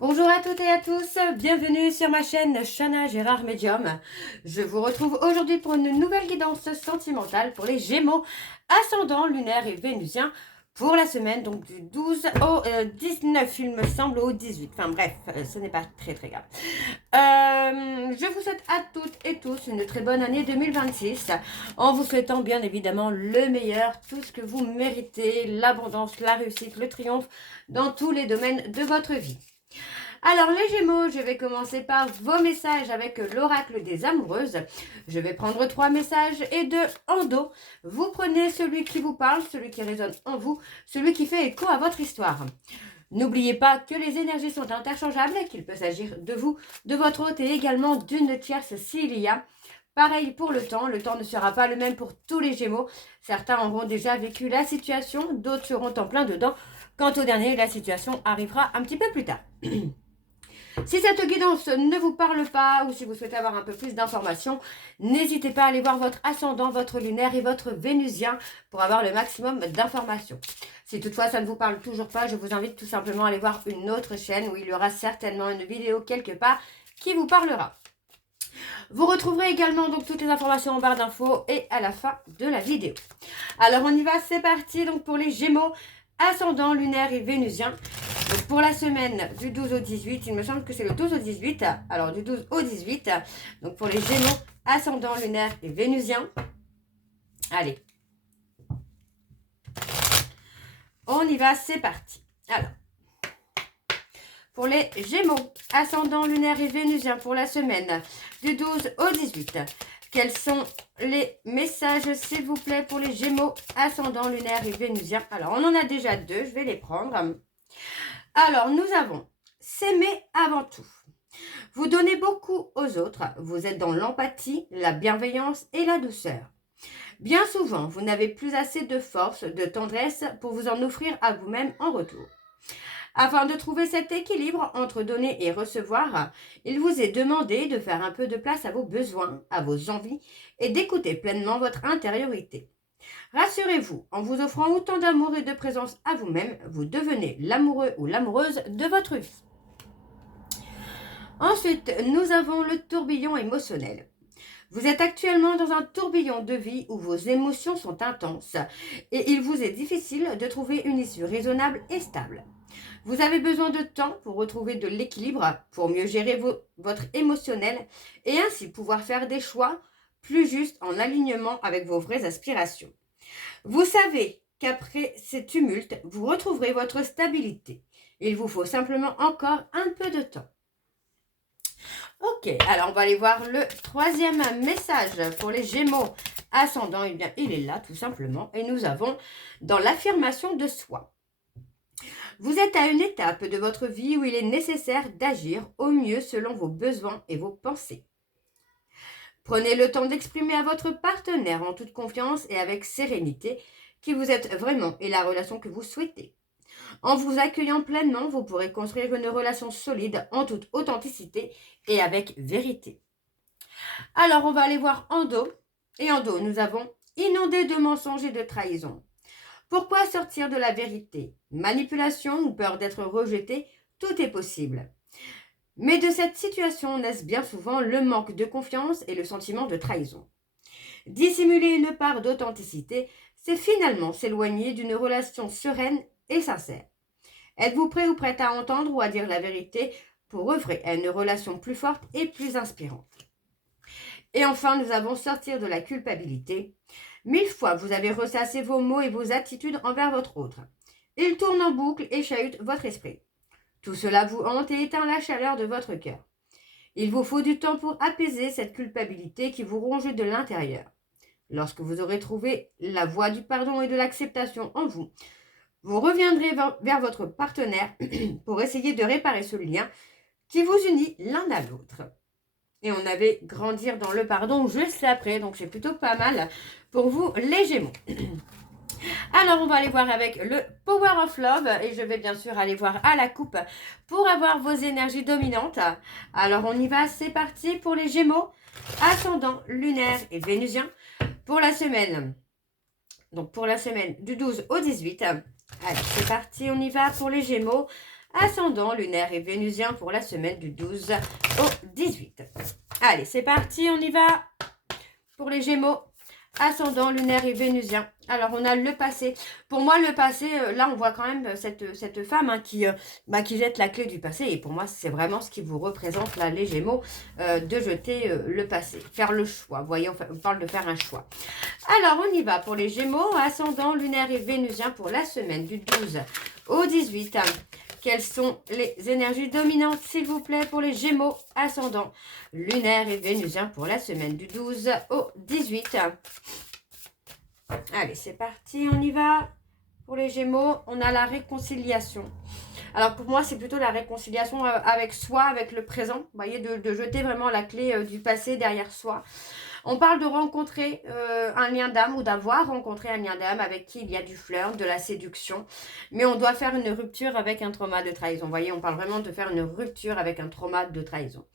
Bonjour à toutes et à tous, bienvenue sur ma chaîne Chana Gérard Medium. Je vous retrouve aujourd'hui pour une nouvelle guidance sentimentale pour les Gémeaux, ascendant lunaire et vénusien pour la semaine donc du 12 au 19 il me semble, au 18. Enfin bref, ce n'est pas très grave. Je vous souhaite à toutes et tous une très bonne année 2026 en vous souhaitant bien évidemment le meilleur, tout ce que vous méritez, l'abondance, la réussite, le triomphe dans tous les domaines de votre vie. Alors les Gémeaux, je vais commencer par vos messages avec l'oracle des amoureuses. Je vais prendre 3 messages et 2 en dos. Vous prenez celui qui vous parle, celui qui résonne en vous, celui qui fait écho à votre histoire. N'oubliez pas que les énergies sont interchangeables et qu'il peut s'agir de vous, de votre hôte et également d'une tierce s'il y a. Pareil pour le temps ne sera pas le même pour tous les Gémeaux. Certains auront déjà vécu la situation, d'autres seront en plein dedans. Quant au dernier, la situation arrivera un petit peu plus tard. Si cette guidance ne vous parle pas ou si vous souhaitez avoir un peu plus d'informations, n'hésitez pas à aller voir votre ascendant, votre lunaire et votre vénusien pour avoir le maximum d'informations. Si toutefois ça ne vous parle toujours pas, je vous invite tout simplement à aller voir une autre chaîne où il y aura certainement une vidéo quelque part qui vous parlera. Vous retrouverez également donc toutes les informations en barre d'infos et à la fin de la vidéo. Alors on y va, c'est parti donc pour les Gémeaux, ascendant, lunaire et vénusien. Donc pour la semaine du 12 au 18, il me semble que c'est le 12 au 18, alors du 12 au 18, donc pour les Gémeaux, ascendant, lunaire et vénusien. Allez, on y va, c'est parti. Alors, pour les Gémeaux, ascendant, lunaire et vénusien pour la semaine du 12 au 18, quels sont les messages, s'il vous plaît, pour les Gémeaux, ascendant, lunaire et vénusien? Alors, on en a déjà 2, je vais les prendre. Alors, nous avons s'aimer avant tout. Vous donnez beaucoup aux autres. Vous êtes dans l'empathie, la bienveillance et la douceur. Bien souvent, vous n'avez plus assez de force, de tendresse pour vous en offrir à vous-même en retour. Afin de trouver cet équilibre entre donner et recevoir, il vous est demandé de faire un peu de place à vos besoins, à vos envies et d'écouter pleinement votre intériorité. Rassurez-vous, en vous offrant autant d'amour et de présence à vous-même, vous devenez l'amoureux ou l'amoureuse de votre vie. Ensuite, nous avons le tourbillon émotionnel. Vous êtes actuellement dans un tourbillon de vie où vos émotions sont intenses et il vous est difficile de trouver une issue raisonnable et stable. Vous avez besoin de temps pour retrouver de l'équilibre, pour mieux gérer votre émotionnel et ainsi pouvoir faire des choix plus justes en alignement avec vos vraies aspirations. Vous savez qu'après ces tumultes, vous retrouverez votre stabilité. Il vous faut simplement encore un peu de temps. Ok, alors on va aller voir le troisième message pour les Gémeaux ascendant. Eh bien, il est là tout simplement. Et nous avons dans l'affirmation de soi. Vous êtes à une étape de votre vie où il est nécessaire d'agir au mieux selon vos besoins et vos pensées. Prenez le temps d'exprimer à votre partenaire en toute confiance et avec sérénité qui vous êtes vraiment et la relation que vous souhaitez. En vous accueillant pleinement, vous pourrez construire une relation solide en toute authenticité et avec vérité. Alors, on va aller voir en dos. Et en dos, nous avons inondé de mensonges et de trahisons. Pourquoi sortir de la vérité? Manipulation ou peur d'être rejeté, tout est possible. Mais de cette situation naissent bien souvent le manque de confiance et le sentiment de trahison. Dissimuler une part d'authenticité, c'est finalement s'éloigner d'une relation sereine et sincère. Êtes-vous prêt ou prête à entendre ou à dire la vérité pour œuvrer à une relation plus forte et plus inspirante? Et enfin, nous avons sortir de la culpabilité. 1000 fois, vous avez ressassé vos mots et vos attitudes envers votre autre. Ils tournent en boucle et chahutent votre esprit. Tout cela vous hante et éteint la chaleur de votre cœur. Il vous faut du temps pour apaiser cette culpabilité qui vous ronge de l'intérieur. Lorsque vous aurez trouvé la voie du pardon et de l'acceptation en vous, vous reviendrez vers votre partenaire pour essayer de réparer ce lien qui vous unit l'un à l'autre. Et on avait grandir dans le pardon juste après, donc c'est plutôt pas mal pour vous les Gémeaux. Alors on va aller voir avec le Power of Love et je vais bien sûr aller voir à la coupe pour avoir vos énergies dominantes. Alors on y va, c'est parti pour les Gémeaux, ascendant, lunaire et vénusien pour la semaine. Donc pour la semaine du 12 au 18. Allez, c'est parti, on y va pour les Gémeaux, ascendant lunaire et vénusien pour la semaine du 12 au 18. Allez, c'est parti, on y va pour les Gémeaux. Ascendant lunaire et vénusien. Alors, on a le passé. Pour moi, le passé, là, on voit quand même cette femme hein, qui jette la clé du passé. Et pour moi, c'est vraiment ce qui vous représente, là, les Gémeaux, de jeter le passé. Faire le choix. Vous voyez, on parle de faire un choix. Alors, on y va pour les Gémeaux. Ascendant lunaire et vénusien pour la semaine du 12 au 18. Quelles sont les énergies dominantes, s'il vous plaît, pour les Gémeaux, ascendant lunaire et vénusien pour la semaine du 12 au 18. Allez, c'est parti, on y va. Pour les Gémeaux, on a la réconciliation. Alors, pour moi, c'est plutôt la réconciliation avec soi, avec le présent. Vous voyez, de jeter vraiment la clé du passé derrière soi. On parle de rencontrer un lien d'âme ou d'avoir rencontré un lien d'âme avec qui il y a du flirt, de la séduction. Mais on doit faire une rupture avec un trauma de trahison. Vous voyez, on parle vraiment de faire une rupture avec un trauma de trahison.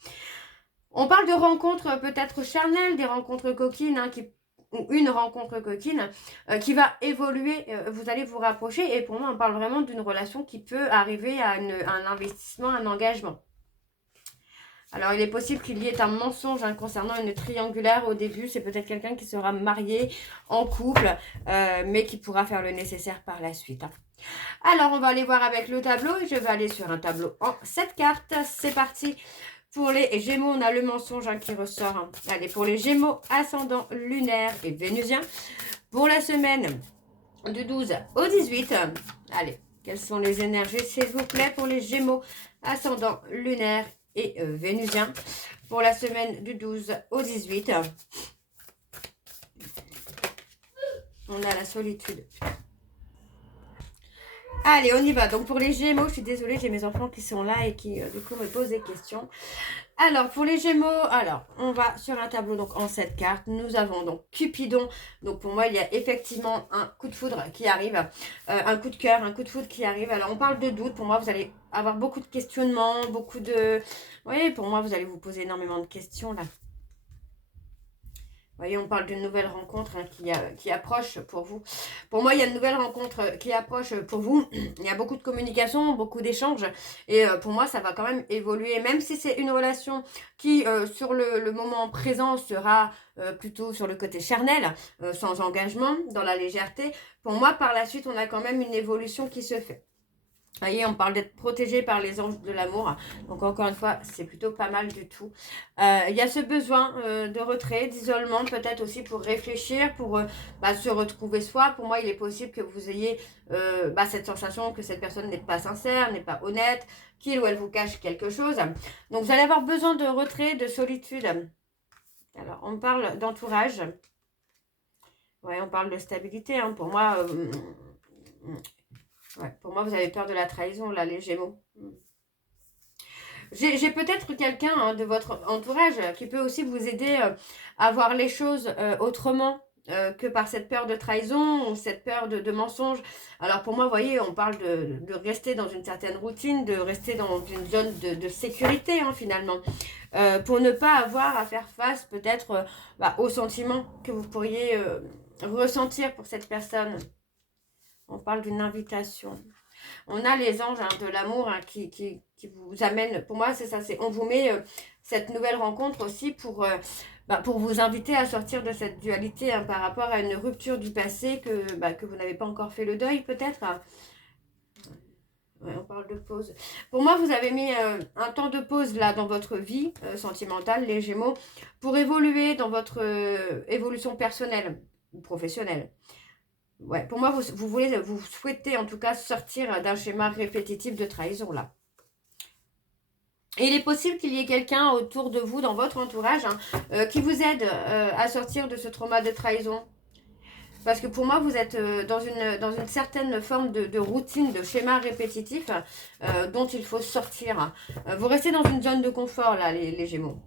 On parle de rencontres peut-être charnelles, des rencontres coquines, hein, ou une rencontre coquine qui va évoluer. Vous allez vous rapprocher. Et pour moi, on parle vraiment d'une relation qui peut arriver à un investissement, un engagement. Alors, il est possible qu'il y ait un mensonge hein, concernant une triangulaire au début. C'est peut-être quelqu'un qui sera marié, en couple, mais qui pourra faire le nécessaire par la suite. Hein. Alors, on va aller voir avec le tableau. Je vais aller sur un tableau en 7 cartes. C'est parti. Pour les Gémeaux, on a le mensonge hein, qui ressort. Hein. Allez, pour les Gémeaux, ascendant lunaire et vénusien. Pour la semaine du 12 au 18. Allez, quelles sont les énergies, s'il vous plaît, pour les Gémeaux, ascendant lunaire et vénusien pour la semaine du 12 au 18. On a la solitude. Allez, on y va. Donc, pour les Gémeaux, je suis désolée, j'ai mes enfants qui sont là et qui, du coup, me posent des questions. Alors, pour les Gémeaux, on va sur un tableau donc en 7 cartes. Nous avons donc Cupidon. Donc, pour moi, il y a effectivement un coup de foudre qui arrive. Un coup de cœur, un coup de foudre qui arrive. Alors, on parle de doute. Pour moi, vous allez avoir beaucoup de questionnements, beaucoup de... Oui, pour moi, vous allez vous poser énormément de questions, là. Vous voyez, on parle d'une nouvelle rencontre hein, qui approche pour vous. Pour moi, il y a une nouvelle rencontre qui approche pour vous. Il y a beaucoup de communication, beaucoup d'échanges. Et pour moi, ça va quand même évoluer. Même si c'est une relation qui, sur le moment présent, sera plutôt sur le côté charnel, sans engagement, dans la légèreté. Pour moi, par la suite, on a quand même une évolution qui se fait. Vous voyez, on parle d'être protégé par les anges de l'amour. Donc, encore une fois, c'est plutôt pas mal du tout. Il y a ce besoin de retrait, d'isolement, peut-être aussi pour réfléchir, pour se retrouver soi. Pour moi, il est possible que vous ayez cette sensation que cette personne n'est pas sincère, n'est pas honnête, qu'il ou elle vous cache quelque chose. Donc, vous allez avoir besoin de retrait, de solitude. Alors, on parle d'entourage. Ouais, on parle de stabilité. Hein. Pour moi... Ouais, pour moi, vous avez peur de la trahison, là, les Gémeaux. J'ai peut-être quelqu'un hein, de votre entourage qui peut aussi vous aider à voir les choses autrement que par cette peur de trahison ou cette peur de mensonge. Alors pour moi, vous voyez, on parle de rester dans une certaine routine, de rester dans une zone de sécurité hein, finalement, pour ne pas avoir à faire face peut-être aux sentiments que vous pourriez ressentir pour cette personne. On parle d'une invitation. On a les anges hein, de l'amour hein, qui vous amènent. Pour moi, c'est ça. On vous met cette nouvelle rencontre aussi pour vous inviter à sortir de cette dualité hein, par rapport à une rupture du passé que vous n'avez pas encore fait le deuil, peut-être. Ouais, on parle de pause. Pour moi, vous avez mis un temps de pause là dans votre vie sentimentale, les Gémeaux, pour évoluer dans votre évolution personnelle ou professionnelle. Ouais, pour moi, vous souhaitez en tout cas sortir d'un schéma répétitif de trahison là. Et il est possible qu'il y ait quelqu'un autour de vous, dans votre entourage, hein, qui vous aide à sortir de ce trauma de trahison. Parce que pour moi, vous êtes dans une certaine forme de routine, de schéma répétitif dont il faut sortir. Vous restez dans une zone de confort là, les Gémeaux.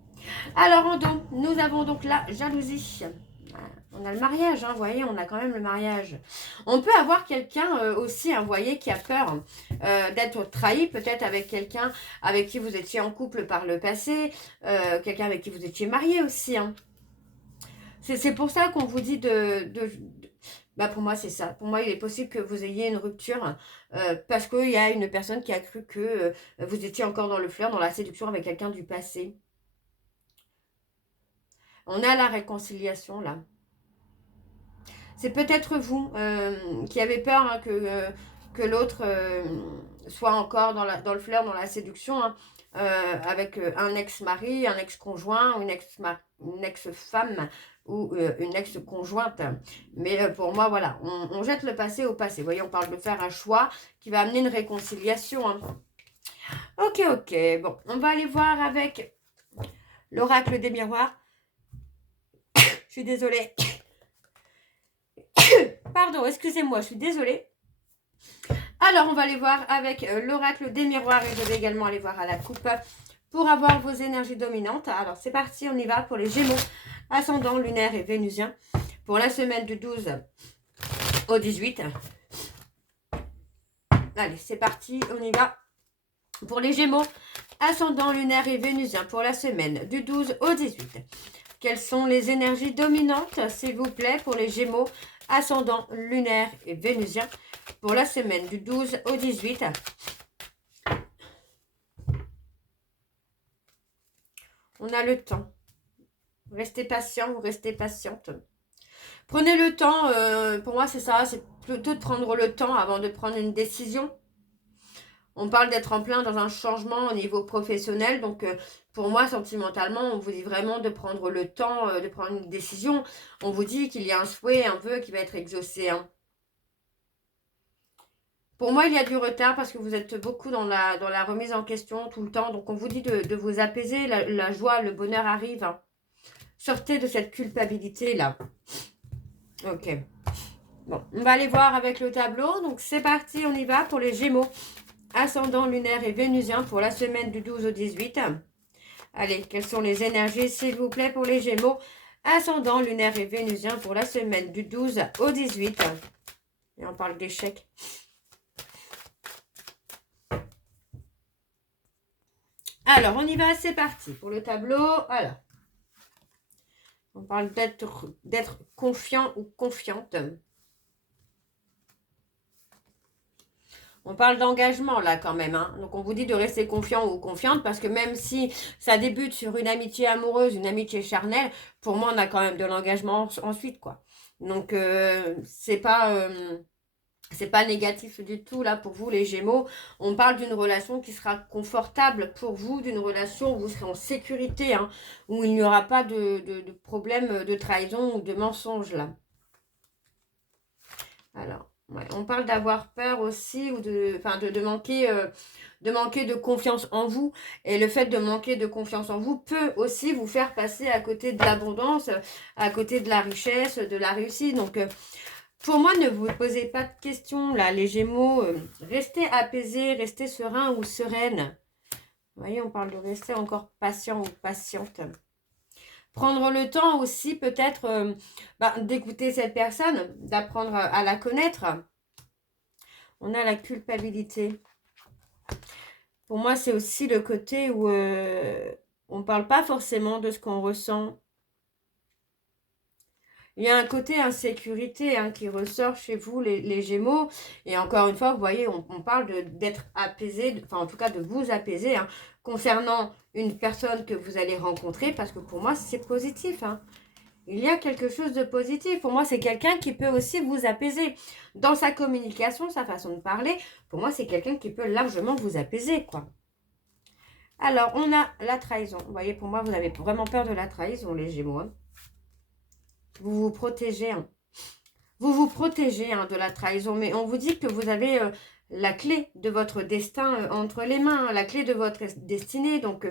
Alors, en don, nous avons donc la jalousie. On a le mariage, hein, vous voyez, on a quand même le mariage. On peut avoir quelqu'un aussi, hein, vous voyez, qui a peur d'être trahi, peut-être avec quelqu'un avec qui vous étiez en couple par le passé, quelqu'un avec qui vous étiez marié aussi. Hein. C'est pour ça qu'on vous dit Bah pour moi, c'est ça. Pour moi, il est possible que vous ayez une rupture parce qu'il y a une personne qui a cru que vous étiez encore dans le flirt, dans la séduction avec quelqu'un du passé. On a la réconciliation là. C'est peut-être vous qui avez peur hein, que l'autre soit encore dans le flirt, dans la séduction, hein, avec un ex-mari, un ex-conjoint, une ex-femme ou une ex-conjointe. Mais pour moi, voilà, on jette le passé au passé. Vous voyez, on parle de faire un choix qui va amener une réconciliation. Hein. Ok, ok. Bon, on va aller voir avec l'oracle des miroirs. Je suis désolée. Pardon, excusez-moi, je suis désolée. Alors, on va aller voir avec l'oracle des miroirs et je vais également aller voir à la coupe pour avoir vos énergies dominantes. Alors, c'est parti, on y va pour les Gémeaux, ascendant lunaire et vénusien pour la semaine du 12 au 18. Allez, c'est parti, on y va pour les Gémeaux, ascendant lunaire et vénusien pour la semaine du 12 au 18. Quelles sont les énergies dominantes, s'il vous plaît, pour les Gémeaux, ascendant lunaire et vénusien pour la semaine du 12 au 18. On a le temps. Restez patient ou restez patiente. Prenez le temps, pour moi c'est ça, c'est plutôt de prendre le temps avant de prendre une décision. On parle d'être en plein dans un changement au niveau professionnel. Donc, pour moi, sentimentalement, on vous dit vraiment de prendre le temps de prendre une décision. On vous dit qu'il y a un souhait, un vœu qui va être exaucé. Hein. Pour moi, il y a du retard parce que vous êtes beaucoup dans la remise en question tout le temps. Donc, on vous dit de vous apaiser. La joie, le bonheur arrive. Hein. Sortez de cette culpabilité-là. Ok. Bon, on va aller voir avec le tableau. Donc, c'est parti, on y va pour les Gémeaux. Ascendant lunaire et vénusien pour la semaine du 12 au 18. Allez, quelles sont les énergies, s'il vous plaît, pour les Gémeaux? Ascendant lunaire et vénusien pour la semaine du 12 au 18. Et on parle d'échec. Alors, on y va, c'est parti pour le tableau. Alors, on parle d'être confiant ou confiante. On parle d'engagement là quand même. Hein. Donc on vous dit de rester confiant ou confiante parce que même si ça débute sur une amitié amoureuse, une amitié charnelle, pour moi on a quand même de l'engagement ensuite quoi. Donc c'est pas négatif du tout là pour vous les Gémeaux. On parle d'une relation qui sera confortable pour vous, d'une relation où vous serez en sécurité, hein, où il n'y aura pas de problème de trahison ou de mensonge là. Alors. Ouais, on parle d'avoir peur aussi ou de manquer de confiance en vous. Et le fait de manquer de confiance en vous peut aussi vous faire passer à côté de l'abondance, à côté de la richesse, de la réussite. Donc, pour moi, ne vous posez pas de questions là, les Gémeaux. Restez apaisés, restez serein ou sereine. Vous voyez, on parle de rester encore patient ou patiente. Prendre le temps aussi peut-être d'écouter cette personne, d'apprendre à la connaître. On a la culpabilité. Pour moi, c'est aussi le côté où on ne parle pas forcément de ce qu'on ressent. Il y a un côté insécurité hein, qui ressort chez vous, les Gémeaux. Et encore une fois, vous voyez, on parle d'être apaisé, enfin en tout cas de vous apaiser hein, concernant une personne que vous allez rencontrer. Parce que pour moi, c'est positif. Hein. Il y a quelque chose de positif. Pour moi, c'est quelqu'un qui peut aussi vous apaiser. Dans sa communication, sa façon de parler, pour moi, c'est quelqu'un qui peut largement vous apaiser, quoi. Alors, on a la trahison. Vous voyez, pour moi, vous avez vraiment peur de la trahison, les Gémeaux. Hein. Vous vous protégez. Hein. Vous vous protégez hein, de la trahison. Mais on vous dit que vous avez la clé de votre destin entre les mains, hein, la clé de votre destinée. Donc,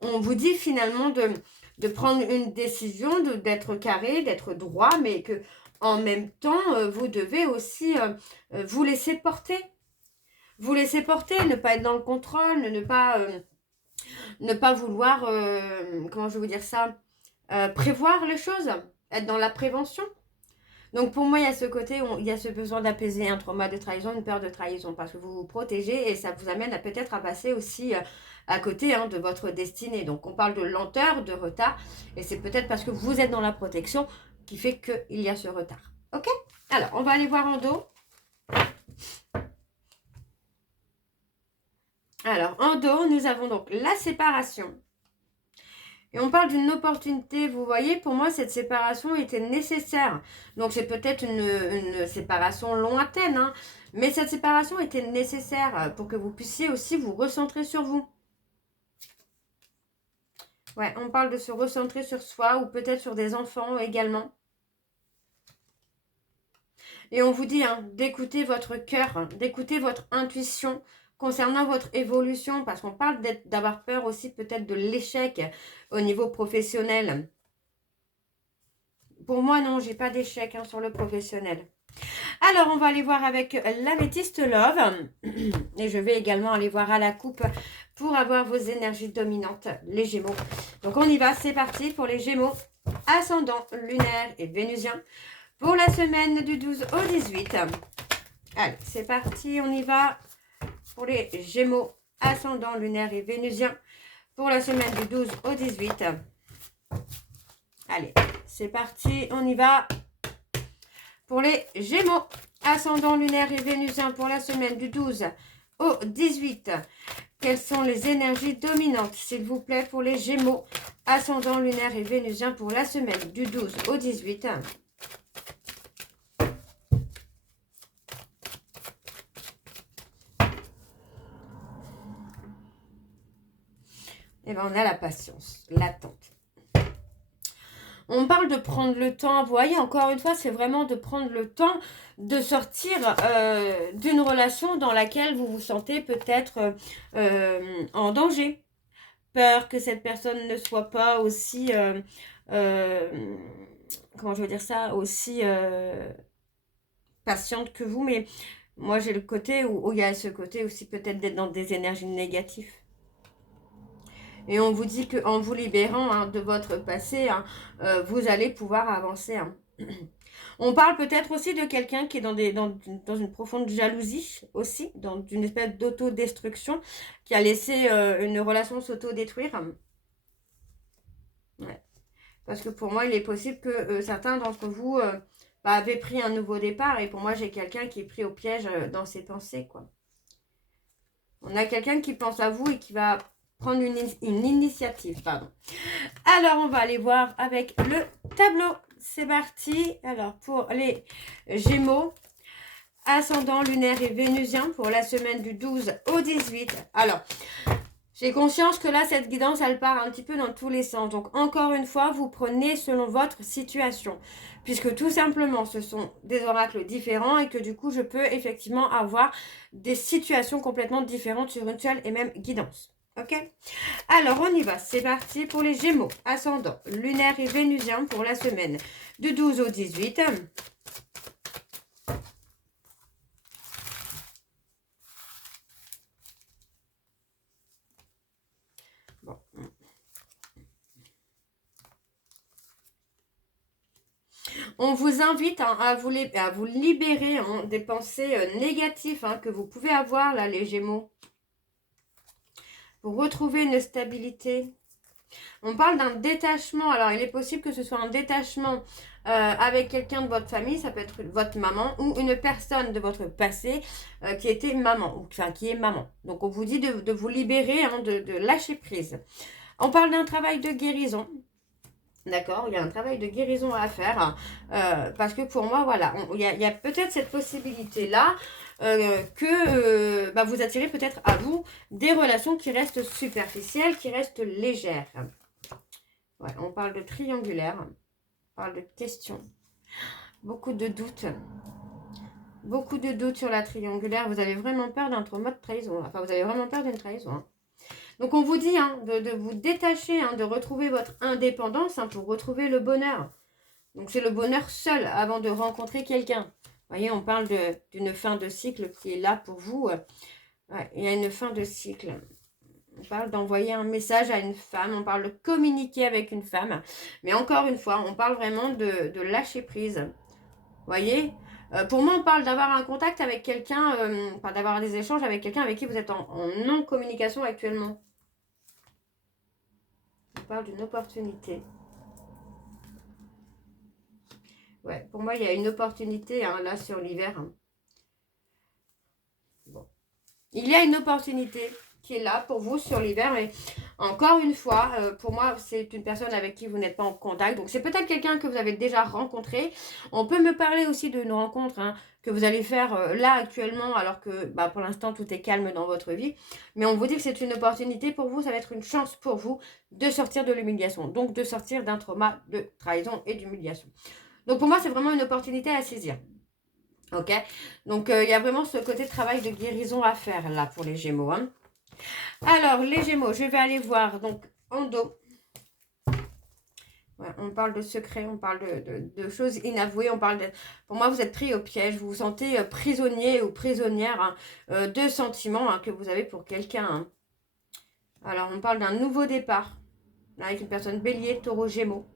on vous dit finalement de prendre une décision, d'être carré, d'être droit, mais que en même temps, vous devez aussi vous laisser porter. Vous laisser porter, ne pas être dans le contrôle, ne pas vouloir, comment je vais vous dire ça, prévoir les choses, être dans la prévention. Donc pour moi, il y a ce côté, il y a ce besoin d'apaiser un trauma de trahison, une peur de trahison, parce que vous vous protégez et ça vous amène à peut-être à passer aussi à côté hein, de votre destinée. Donc on parle de lenteur, de retard, et c'est peut-être parce que vous êtes dans la protection qui fait qu'il y a ce retard. Ok ? Alors, on va aller voir en dos. Alors, en dos, nous avons donc la séparation. Et on parle d'une opportunité, vous voyez, pour moi, cette séparation était nécessaire. Donc, c'est peut-être une séparation lointaine, hein, mais cette séparation était nécessaire pour que vous puissiez aussi vous recentrer sur vous. Ouais, on parle de se recentrer sur soi ou peut-être sur des enfants également. Et on vous dit d'écouter votre cœur, d'écouter votre intuition concernant votre évolution, parce qu'on parle d'avoir peur aussi peut-être de l'échec au niveau professionnel. Pour moi, non, j'ai pas d'échec sur le professionnel. Alors, on va aller voir avec l'améthyste Love. Et je vais également aller voir à la coupe pour avoir vos énergies dominantes, les Gémeaux. Donc, on y va, c'est parti pour les Gémeaux, ascendant lunaire et vénusien. Pour la semaine du 12 au 18. Allez, c'est parti, on y va. Pour les Gémeaux, ascendant lunaire et vénusien. Pour la semaine du 12 au 18. Allez, c'est parti, on y va. Pour les Gémeaux, ascendant lunaire et vénusien pour la semaine du 12 au 18. Quelles sont les énergies dominantes, s'il vous plaît, pour les Gémeaux, ascendant lunaire et vénusien pour la semaine du 12 au 18. Et bien, on a la patience, l'attente. On parle de prendre le temps. Vous voyez, encore une fois, c'est vraiment de prendre le temps de sortir d'une relation dans laquelle vous vous sentez peut-être en danger. Peur que cette personne ne soit pas aussi... comment je veux dire ça, aussi patiente que vous, mais moi j'ai le côté où il y a ce côté aussi peut-être d'être dans des énergies négatives. Et on vous dit qu'en vous libérant de votre passé, vous allez pouvoir avancer. On parle peut-être aussi de quelqu'un qui est dans une profonde jalousie aussi, dans une espèce d'autodestruction, qui a laissé une relation s'autodétruire. Ouais. Parce que pour moi, il est possible que certains d'entre vous avaient pris un nouveau départ. Et pour moi, j'ai quelqu'un qui est pris au piège dans ses pensées, quoi. On a quelqu'un qui pense à vous et qui va prendre une initiative, pardon. Alors, on va aller voir avec le tableau. C'est parti. Alors, pour les Gémeaux, ascendant lunaire et vénusien pour la semaine du 12 au 18. Alors, j'ai conscience que là, cette guidance, elle part un petit peu dans tous les sens. Donc, encore une fois, vous prenez selon votre situation. Puisque tout simplement, ce sont des oracles différents et que du coup, je peux effectivement avoir des situations complètement différentes sur une seule et même guidance. Ok? Alors, on y va. C'est parti pour les Gémeaux. Ascendant lunaire et vénusien pour la semaine du 12 au 18. Bon. On vous invite à vous libérer des pensées négatives que vous pouvez avoir, là, les Gémeaux. Pour retrouver une stabilité. On parle d'un détachement. Alors, il est possible que ce soit un détachement avec quelqu'un de votre famille. Ça peut être votre maman ou une personne de votre passé qui était maman, enfin qui est maman. Donc, on vous dit de vous libérer, de lâcher prise. On parle d'un travail de guérison. D'accord, il y a un travail de guérison à faire parce que pour moi, voilà, il y a peut-être cette possibilité-là que vous attirez peut-être à vous des relations qui restent superficielles, qui restent légères. Ouais, on parle de triangulaire, on parle de questions, beaucoup de doutes. Beaucoup de doutes sur la triangulaire. Vous avez vraiment peur d'être en mode trahison. Enfin, vous avez vraiment peur d'une trahison. Donc, on vous dit de vous détacher, de retrouver votre indépendance pour retrouver le bonheur. Donc, c'est le bonheur seul avant de rencontrer quelqu'un. Vous voyez, on parle d'une fin de cycle qui est là pour vous. Ouais, il y a une fin de cycle. On parle d'envoyer un message à une femme. On parle de communiquer avec une femme. Mais encore une fois, on parle vraiment de lâcher prise. Vous voyez, pour moi, on parle d'avoir un contact avec quelqu'un, d'avoir des échanges avec quelqu'un avec qui vous êtes en non-communication actuellement. On parle d'une opportunité. Ouais, pour moi, il y a une opportunité, hein, là, sur l'hiver. Hein. Bon. Il y a une opportunité qui est là pour vous sur l'hiver. Mais encore une fois, pour moi, c'est une personne avec qui vous n'êtes pas en contact. Donc, c'est peut-être quelqu'un que vous avez déjà rencontré. On peut me parler aussi d'une rencontre hein, que vous allez faire là actuellement, alors que bah, pour l'instant, tout est calme dans votre vie. Mais on vous dit que c'est une opportunité pour vous. Ça va être une chance pour vous de sortir de l'humiliation. Donc, de sortir d'un trauma de trahison et d'humiliation. Donc, pour moi, c'est vraiment une opportunité à saisir. Ok, donc il y a vraiment ce côté travail de guérison à faire là pour les Gémeaux. Hein. Alors, les Gémeaux, je vais aller voir donc en dos. Ouais, on parle de secrets, on parle de choses inavouées, on parle de... Pour moi, vous êtes pris au piège, vous vous sentez prisonnier ou prisonnière hein, de sentiments hein, que vous avez pour quelqu'un. Hein. Alors, on parle d'un nouveau départ avec une personne bélier, taureau, Gémeaux.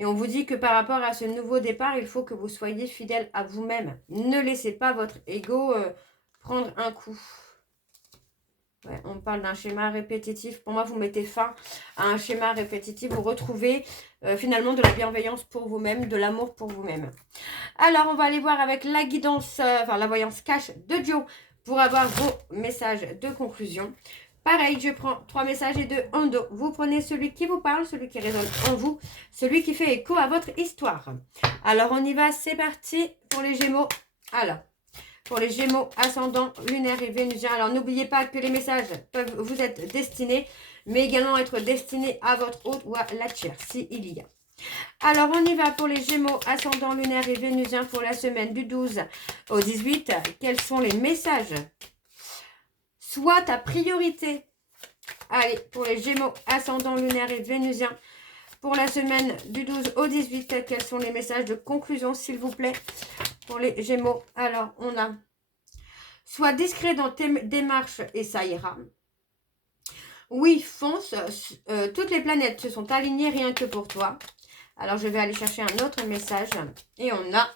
Et on vous dit que par rapport à ce nouveau départ, il faut que vous soyez fidèle à vous-même. Ne laissez pas votre ego prendre un coup. Ouais, on parle d'un schéma répétitif. Pour moi, vous mettez fin à un schéma répétitif. Vous retrouvez finalement de la bienveillance pour vous-même, de l'amour pour vous-même. Alors, on va aller voir avec la guidance, la voyance cash de Joe pour avoir vos messages de conclusion. Pareil, je prends 3 messages et 2 en dos. Vous prenez celui qui vous parle, celui qui résonne en vous, celui qui fait écho à votre histoire. Alors, on y va, c'est parti pour les Gémeaux. Alors, pour les Gémeaux, ascendant, lunaire et vénusien. Alors, n'oubliez pas que les messages peuvent vous être destinés, mais également être destinés à votre hôte ou à la chair, s'il y a. Alors, on y va pour les Gémeaux, ascendant, lunaire et vénusien pour la semaine du 12 au 18. Quels sont les messages? Soit ta priorité. Allez, pour les Gémeaux, ascendant, lunaire et vénusien, pour la semaine du 12 au 18, quels sont les messages de conclusion, s'il vous plaît, pour les Gémeaux? Alors, on a sois discret dans tes démarches et ça ira. Oui, fonce. Toutes les planètes se sont alignées rien que pour toi. Alors, je vais aller chercher un autre message. Et on a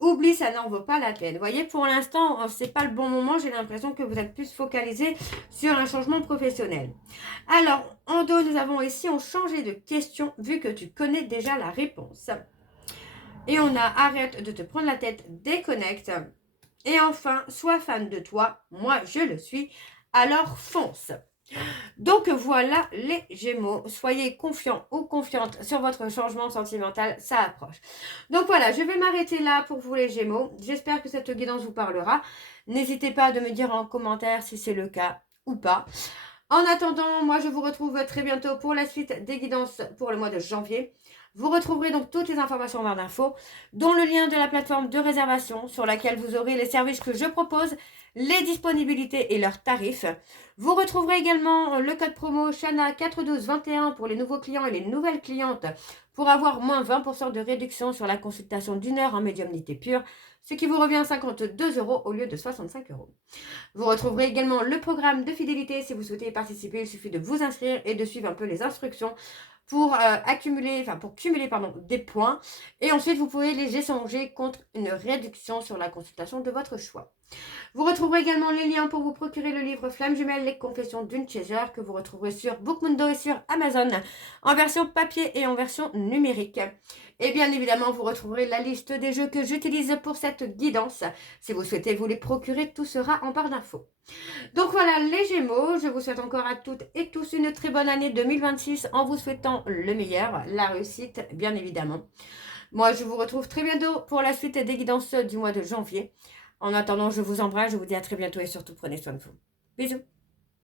oublie, ça n'en vaut pas la peine. Vous voyez, pour l'instant, c'est pas le bon moment. J'ai l'impression que vous êtes plus focalisé sur un changement professionnel. Alors, en dos, nous avons ici, on changé de question vu que tu connais déjà la réponse. Et on a arrête de te prendre la tête, déconnecte. Et enfin, sois fan de toi. Moi, je le suis. Alors, fonce. Donc voilà les Gémeaux, soyez confiants ou confiantes sur votre changement sentimental, ça approche. Donc voilà, je vais m'arrêter là pour vous les Gémeaux. J'espère que cette guidance vous parlera. N'hésitez pas à me dire en commentaire si c'est le cas ou pas. En attendant, moi je vous retrouve très bientôt pour la suite des guidances pour le mois de janvier. Vous retrouverez donc toutes les informations en barre d'infos, dont le lien de la plateforme de réservation sur laquelle vous aurez les services que je propose, les disponibilités et leurs tarifs. Vous retrouverez également le code promo Shana41221 pour les nouveaux clients et les nouvelles clientes pour avoir moins 20% de réduction sur la consultation d'1 heure en médiumnité pure, ce qui vous revient à 52 € au lieu de 65 €. Vous retrouverez également le programme de fidélité. Si vous souhaitez participer, il suffit de vous inscrire et de suivre un peu les instructions pour cumuler des points. Et ensuite, vous pouvez les échanger contre une réduction sur la consultation de votre choix. Vous retrouverez également les liens pour vous procurer le livre Flamme Jumelle, les confessions d'une chaser, que vous retrouverez sur Bookmundo et sur Amazon, en version papier et en version numérique. Et bien évidemment, vous retrouverez la liste des jeux que j'utilise pour cette guidance. Si vous souhaitez vous les procurer, tout sera en barre d'infos. Donc voilà les Gémeaux, je vous souhaite encore à toutes et tous une très bonne année 2026 en vous souhaitant le meilleur, la réussite bien évidemment. Moi je vous retrouve très bientôt pour la suite des guidances du mois de janvier. En attendant, je vous embrasse, je vous dis à très bientôt et surtout prenez soin de vous. Bisous.